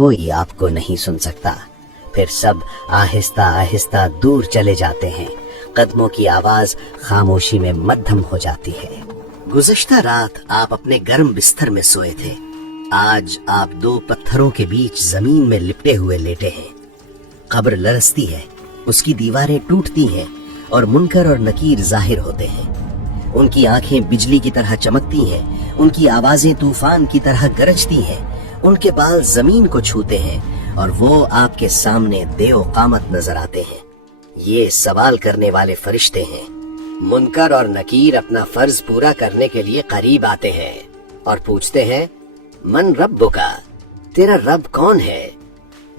कोई आपको नहीं सुन सकता। फिर सब आहिस्ता आहिस्ता दूर चले जाते हैं। कदमों की आवाज खामोशी में मद्धम हो जाती है। गुज़श्ता रात आप अपने गर्म बिस्तर में सोए थे। आज आप दो पत्थरों के बीच जमीन में लिपटे हुए लेटे हैं। कब्र लरसती है, उसकी दीवारें टूटती हैं और मुनकर और नकीर जाहिर होते हैं। उनकी आंखें बिजली की तरह चमकती हैं, उनकी आवाजें तूफान की तरह गरजती हैं, उनके बाल जमीन को छूते हैं और वो आपके सामने देव कामत नजर आते हैं। ये सवाल करने वाले फरिश्ते हैं। मुनकर और नकीर अपना फर्ज पूरा करने के लिए करीब आते हैं और पूछते हैं, मन रब्बुका, तेरा रब कौन है?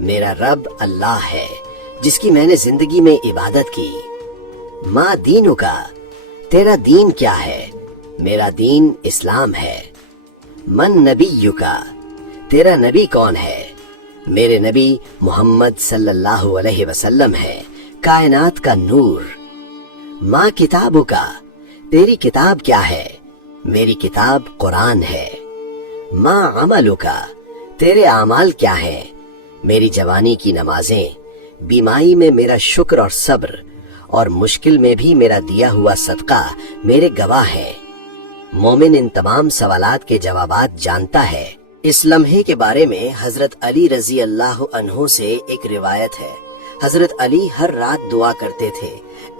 मेरा रब अल्लाह है जिसकी मैंने जिंदगी में इबादत की। माँ दीनुका, तेरा दीन क्या है? मेरा दीन इस्लाम है। मन नबीयुका, तेरा नबी कौन है? मेरे नबी मोहम्मद सल्लल्लाहु अलैहि वसल्लम है, कायनात का नूर। माँ किताबुका, तेरी किताब क्या है? मेरी किताब कुरान है। माँ अमलुका, तेरे आमाल क्या है? मेरी जवानी की नमाजें, बीमारी में मेरा शुक्र और सब्र और मुश्किल में भी मेरा दिया हुआ सदका मेरे गवाह है। मोमिन इन तमाम सवालात के जवाबात जानता है। इस लम्हे के बारे में हजरत अली रजी अल्लाह अन्हु से एक रिवायत है। हजरत अली हर रात दुआ करते थे,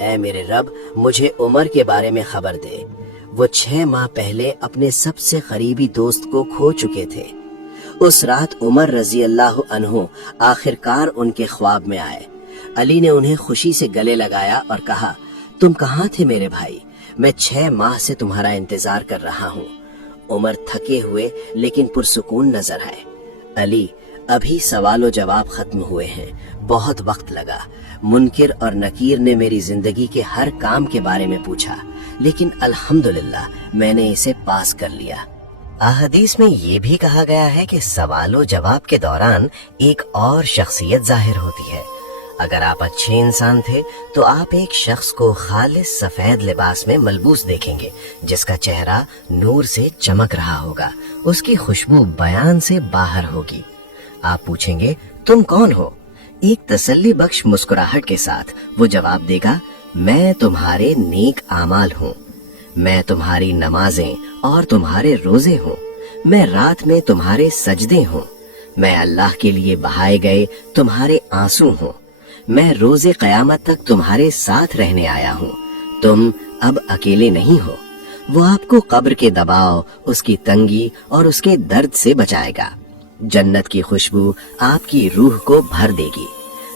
ऐ मेरे रब, मुझे उमर के बारे में खबर दे। वो 6 माह पहले अपने सबसे करीबी दोस्त को खो चुके थे। उस रात उमर रजी अल्लाह अन्हु आखिरकार उनके ख्वाब में आए। अली ने उन्हें खुशी से गले लगाया और कहा, तुम कहाँ थे मेरे भाई? मैं 6 माह से तुम्हारा इंतजार कर रहा हूँ। उमर थके हुए लेकिन पुरसुकून नजर आए। अली, अभी सवाल जवाब खत्म हुए हैं, बहुत वक्त लगा। मुनकिर और नकीर ने मेरी जिंदगी के हर काम के बारे में पूछा, लेकिन अल्हम्दुलिल्लाह मैंने इसे पास कर लिया। अहदीस में ये भी कहा गया है कि सवालो जवाब के दौरान एक और शख्सियत जाहिर होती है। अगर आप अच्छे इंसान थे तो आप एक शख्स को खालिस सफेद लिबास में मलबूस देखेंगे, जिसका चेहरा नूर से चमक रहा होगा, उसकी खुशबू बयान से बाहर होगी। आप पूछेंगे, तुम कौन हो? एक तसल्ली बख्श मुस्कुराहट के साथ वो जवाब देगा, मैं तुम्हारे नेक आमाल हूँ। मैं तुम्हारी नमाजें और तुम्हारे रोजे हूँ। मैं रात में तुम्हारे सजदे हूँ। मैं अल्लाह के लिए बहाए गए तुम्हारे आंसू हूँ। मैं रोजे कयामत तक तुम्हारे साथ रहने आया हूँ। तुम अब अकेले नहीं हो। वो आपको कब्र के दबाव, उसकी तंगी और उसके दर्द से बचाएगा। जन्नत की खुशबू आपकी रूह को भर देगी।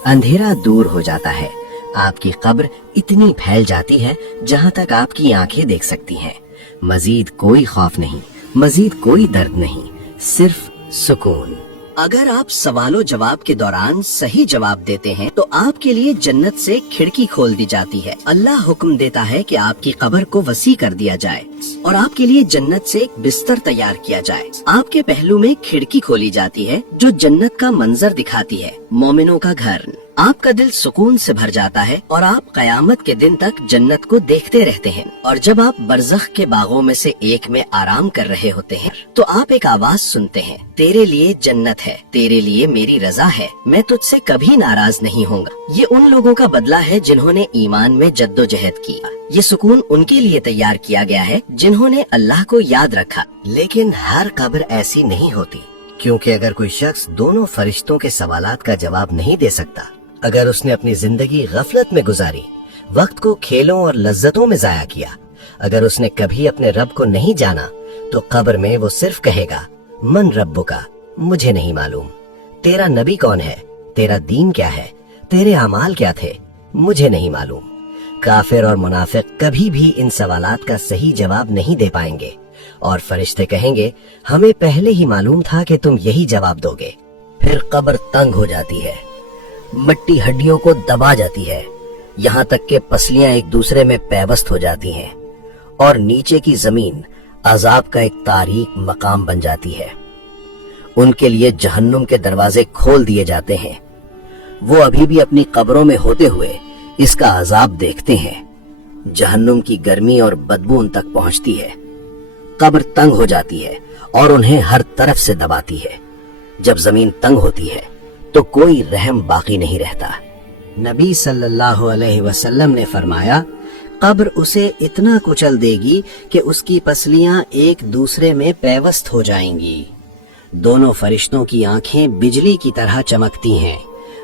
अंधेरा दूर हो जाता है। आपकी कब्र इतनी फैल जाती है जहाँ तक आपकी आंखें देख सकती हैं। मजीद कोई खौफ नहीं, मजीद कोई दर्द नहीं, सिर्फ सुकून। अगर आप सवालों जवाब के दौरान सही जवाब देते हैं तो आपके लिए जन्नत से खिड़की खोल दी जाती है। अल्लाह हुक्म देता है कि आपकी कब्र को वसी कर दिया जाए और आपके लिए जन्नत से एक बिस्तर तैयार किया जाए। आपके पहलू में खिड़की खोली जाती है जो जन्नत का मंजर दिखाती है, मोमिनों का घर। आपका दिल सुकून से भर जाता है और आप कयामत के दिन तक जन्नत को देखते रहते हैं। और जब आप बरज़ख के बागों में से एक में आराम कर रहे होते हैं तो आप एक आवाज सुनते हैं, तेरे लिए जन्नत है, तेरे लिए मेरी रजा है, मैं तुझसे कभी नाराज नहीं होऊंगा। ये उन लोगों का बदला है जिन्होंने ईमान में जद्दोजहद की। ये सुकून उनके लिए तैयार किया गया है जिन्होंने अल्लाह को याद रखा। लेकिन हर कब्र ऐसी नहीं होती, क्योंकि अगर कोई शख्स दोनों फरिश्तों के सवालात का जवाब नहीं दे सकता, अगर उसने अपनी जिंदगी गफलत में गुजारी, वक्त को खेलों और लज्जतों में जाया किया, अगर उसने कभी अपने रब को नहीं जाना, तो कब्र में वो सिर्फ कहेगा, मन रब्बुका, मुझे नहीं मालूम। तेरा नबी कौन है? तेरा दीन क्या है? तेरे अमाल क्या थे? मुझे नहीं मालूम। काफिर और मुनाफिक कभी भी इन सवालात का सही जवाब नहीं दे पाएंगे और फरिश्ते कहेंगे, हमें पहले ही मालूम था कि तुम यही जवाब दोगे। फिर कब्र तंग हो जाती है, मिट्टी हड्डियों को दबा जाती है, यहाँ तक कि पसलियां एक दूसरे में पैवस्त हो जाती हैं और नीचे की जमीन अजाब का एक तारीक मकाम बन जाती है। उनके लिए जहन्नुम के दरवाजे खोल दिए जाते हैं। वो अभी भी अपनी कब्रों में होते हुए इसका अजाब देखते हैं। जहन्नुम की गर्मी और बदबू उन तक पहुंचती है। कब्र तंग हो जाती है और उन्हें हर तरफ से दबाती है। जब जमीन तंग होती है तो कोई रहम बाकी नहीं रहता। नबी सल्लल्लाहु अलैहि वसल्लम ने फरमाया, कब्र उसे इतना कुचल देगी कि उसकी पसलियां एक दूसरे में पैवस्त हो जाएंगी। दोनों फरिश्तों की आंखें बिजली की तरह चमकती हैं,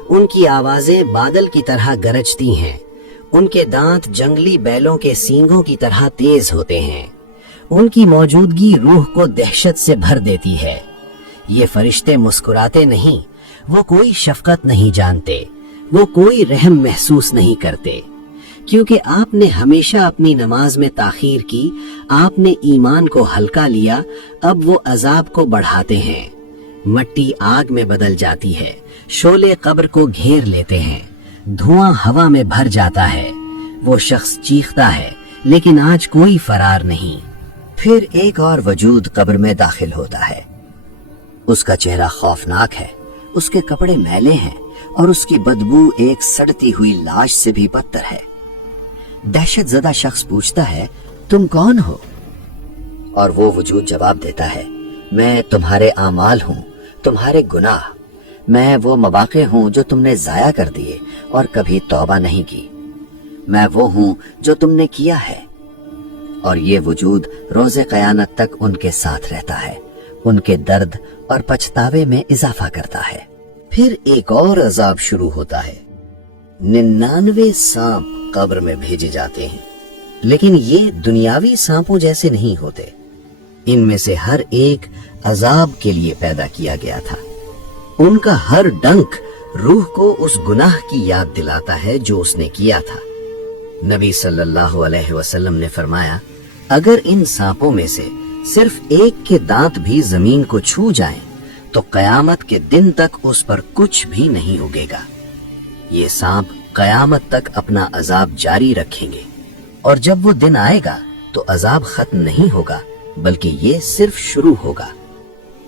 उनकी आवाजें बादल की तरह गरजती हैं, उनके दांत जंगली बैलों के सींगों की तरह तेज होते हैं। उनकी मौजूदगी रूह को दहशत से भर देती है। ये फरिश्ते मुस्कुराते नहीं, वो कोई शफकत नहीं जानते, वो कोई रहम महसूस नहीं करते। क्योंकि आपने हमेशा अपनी नमाज में ताखीर की, आपने ईमान को हल्का लिया, अब वो अजाब को बढ़ाते हैं। मट्टी आग में बदल जाती है, शोले कब्र को घेर लेते हैं, धुआं हवा में भर जाता है। वो शख्स चीखता है लेकिन आज कोई फरार नहीं। फिर एक और वजूद कब्र में दाखिल होता है। उसका चेहरा खौफनाक है, उसके कपड़े मैले हैं और उसकी बदबू एक सड़ती हुई लाश से भी बदतर है। दहशत ज़दा शख्स पूछता है, तुम कौन हो? और वो वजूद जवाब देता है, मैं तुम्हारे आमाल हूँ, तुम्हारे गुनाह। मैं वो मवाक़े हूँ जो तुमने ज़ाया कर दिए और कभी तौबा नहीं की। मैं वो हूँ जो तुमने किया है। और ये वजूद रोज़े क़यामत तक उनके साथ रहता है, उनके दर्द और पछतावे में इजाफा करता है। फिर एक और अजाब शुरू होता है। 99 सांप कब्र में भेजे जाते हैं, लेकिन ये दुनियावी सांपों जैसे नहीं होते। इनमें से हर एक अजाब के लिए पैदा किया गया था। उनका हर डंक रूह को उस गुनाह की याद दिलाता है जो उसने किया था। नबी सल्लल्लाहु अलैहि वसल्लम ने फरमाया, अगर इन सांपों में से सिर्फ एक के दांत भी जमीन को छू जाएं, तो कयामत के दिन तक उस पर कुछ भी नहीं उगेगा। ये सांप कयामत तक अपना अजाब जारी रखेंगे और जब वो दिन आएगा तो अजाब खत्म नहीं होगा, बल्कि ये सिर्फ शुरू होगा।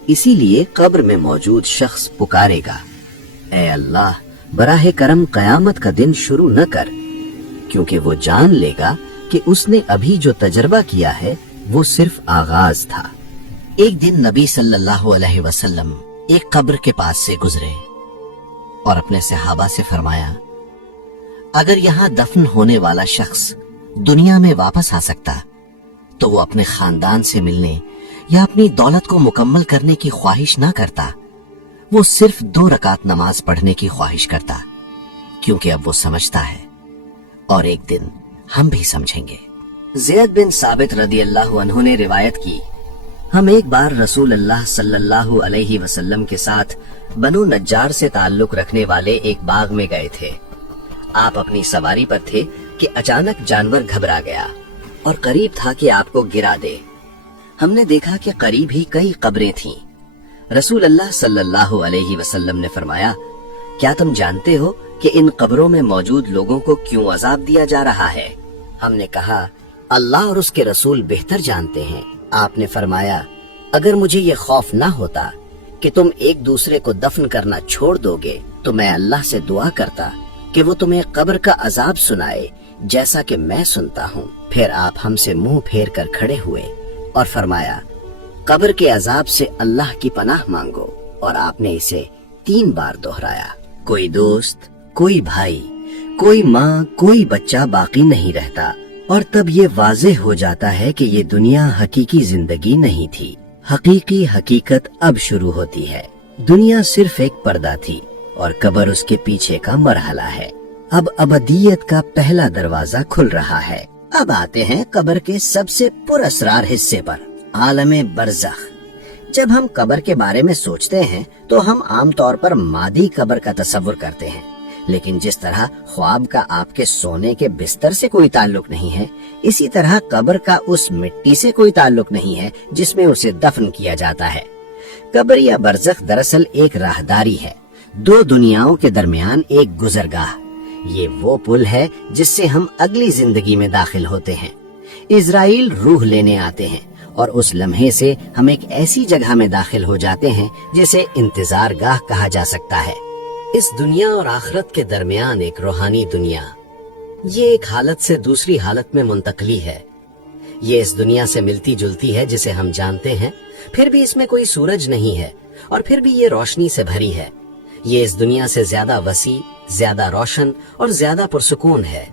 इसीलिए कब्र में मौजूद शख्स पुकारेगा, ऐ अल्लाह, बराहे करम कयामत का दिन शुरू न कर, क्योंकि वो जान लेगा कि उसने अभी जो तजर्बा किया है वो सिर्फ आगाज था। एक दिन नबी सल्लल्लाहु अलैहि वसल्लम एक कब्र के पास से गुजरे और अपने सहाबा से फरमाया, अगर यहाँ दफन होने वाला शख्स दुनिया में वापस आ सकता तो वो अपने खानदान से मिलने या अपनी दौलत को मुकम्मल करने की ख्वाहिश ना करता, वो सिर्फ 2 रकात नमाज पढ़ने की ख्वाहिश करता, क्योंकि अब वो समझता है और एक दिन हम भी समझेंगे। ज़ैद बिन साबित रदियल्लाहु अन्हु ने रिवायत की, हम एक बार रसूल अल्लाह सल्लल्लाहु अलैहि वसल्लम के साथ बनु नज्जार से ताल्लुक रखने वाले एक बाग में गए थे। आप अपनी सवारी पर थे कि अचानक जानवर घबरा गया और करीब था कि आपको गिरा दे। हमने देखा कि करीब ही कई कब्रें थीं। रसूल अल्लाह सल्लल्लाहु अलैहि वसल्लम ने फरमाया, क्या तुम जानते हो कि इन कब्रों में मौजूद लोगों को क्यों अजाब दिया जा रहा है? हमने कहा, अल्लाह और उसके रसूल बेहतर जानते हैं। आपने फरमाया, अगर मुझे ये खौफ ना होता कि तुम एक दूसरे को दफन करना छोड़ दोगे तो मैं अल्लाह से दुआ करता कि वो तुम्हें कब्र का अजाब सुनाए जैसा कि मैं सुनता हूँ। फिर आप हमसे मुंह फेर कर खड़े हुए और फरमाया, कब्र के अजाब से अल्लाह की पनाह मांगो। और आपने इसे 3 बार दोहराया। कोई दोस्त, कोई भाई, कोई माँ, कोई बच्चा बाकी नहीं रहता और तब ये वाज़ेह हो जाता है कि ये दुनिया हकीकी जिंदगी नहीं थी। हकीकी हकीकत अब शुरू होती है। दुनिया सिर्फ एक पर्दा थी और कब्र उसके पीछे का मरहला है। अब अबदियत का पहला दरवाजा खुल रहा है। अब आते हैं कब्र के सबसे पुरअसरार हिस्से पर, आलमे बरज़ख। जब हम कब्र के बारे में सोचते हैं तो हम आमतौर पर मादी कब्र का तस्वुर करते हैं, लेकिन जिस तरह ख्वाब का आपके सोने के बिस्तर से कोई ताल्लुक नहीं है, इसी तरह कब्र का उस मिट्टी से कोई ताल्लुक नहीं है जिसमें उसे दफन किया जाता है। कब्र या बरज़ख दरअसल एक राहदारी है, 2 दुनियाओं के दरमियान एक गुजरगाह। ये वो पुल है जिससे हम अगली जिंदगी में दाखिल होते हैं। इजराइल रूह लेने आते हैं और उस लम्हे से हम एक ऐसी जगह में दाखिल हो जाते हैं जिसे इंतजार गाह कहा जा सकता है। इस दुनिया और आखिरत के दरमियान एक रूहानी दुनिया, ये एक हालत से दूसरी हालत में मुंतकली है। ये इस दुनिया से मिलती जुलती है जिसे हम जानते हैं, फिर भी इसमें कोई सूरज नहीं है اور پھر بھی یہ روشنی سے بھری ہے. یہ اس دنیا سے زیادہ وسیع، زیادہ روشن اور زیادہ پرسکون ہے.